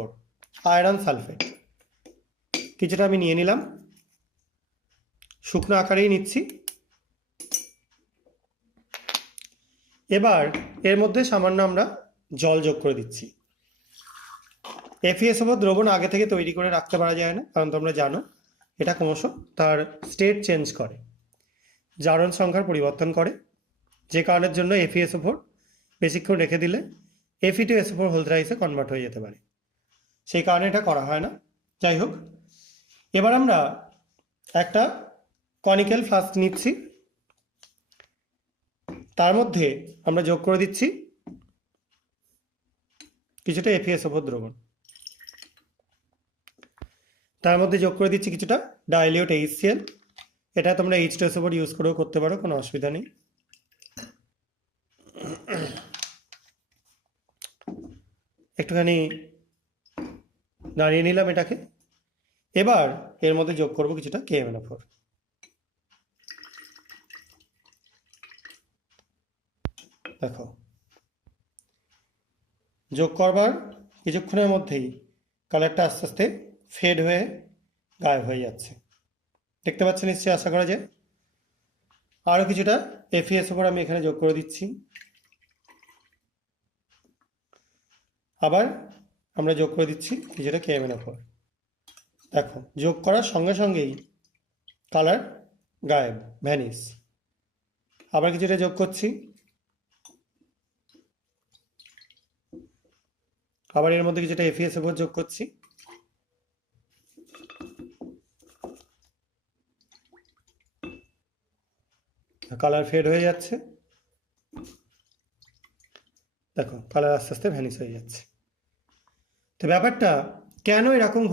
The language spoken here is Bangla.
FeSO4 আয়রন সালফেট কিছুটা আমি নিয়ে নিলাম, শুকনো আকারেই নিচ্ছি। এবার এর মধ্যে সামান্য আমরা জল যোগ করে দিচ্ছি। FeSO4 দ্রবণ আগে থেকে তৈরি করে রাখতে পারা যায় না, কারণ তোমরা জানো এটা ক্রমশ তার স্টেট চেঞ্জ করে, জারণ সংখ্যার পরিবর্তন করে, যে কারণের জন্য FeSO4 বেশিক্ষণ রেখে দিলে Fe2SO4 হোল থ্রাইসে কনভার্ট হয়ে যেতে পারে, সেই কারণে এটা করা হয় না। যাই হোক, এবার আমরা একটা কনিক্যাল ফ্লাস্ক নিচ্ছি, তার মধ্যে আমরা যোগ করে দিচ্ছি কিছুটা FeSO4 দ্রবণ, তার মধ্যে যোগ করে দিচ্ছি কিছুটা ডাইলিউট HCl। এটা তোমরা H2SO4 ইউজ করেও করতে পারো, কোনো অসুবিধা নেই। একটুখানি নাড়িয়ে নিলাম এটাকে। এবার এর মধ্যে যোগ করব কিছুটা KMnO4। দেখো, যোগ করবার কিছুক্ষণের মধ্যেই কালারটা আস্তে আস্তে ফেড হয়ে গায়েব হয়ে যাচ্ছে, দেখতে পাচ্ছেন নিশ্চয়ই, আশা করা যায়। আরও কিছুটা FeSO4 আমি এখানে যোগ করে দিচ্ছি। আবার আমরা যোগ করে দিচ্ছি কিছুটা KMnO4। দেখো, যোগ করার সঙ্গে সঙ্গেই কালার গায়েব, ভ্যানিশ। আবার কিছুটা যোগ করছি, আবার এর মধ্যে কিছুটা FeSO4 যোগ করছি। কালার ফেড হয়ে যাচ্ছে, দেখো কালার আস্তে আস্তে ভ্যানিশ হয়ে যাচ্ছে। তো ব্যাপারটা কেন এরকম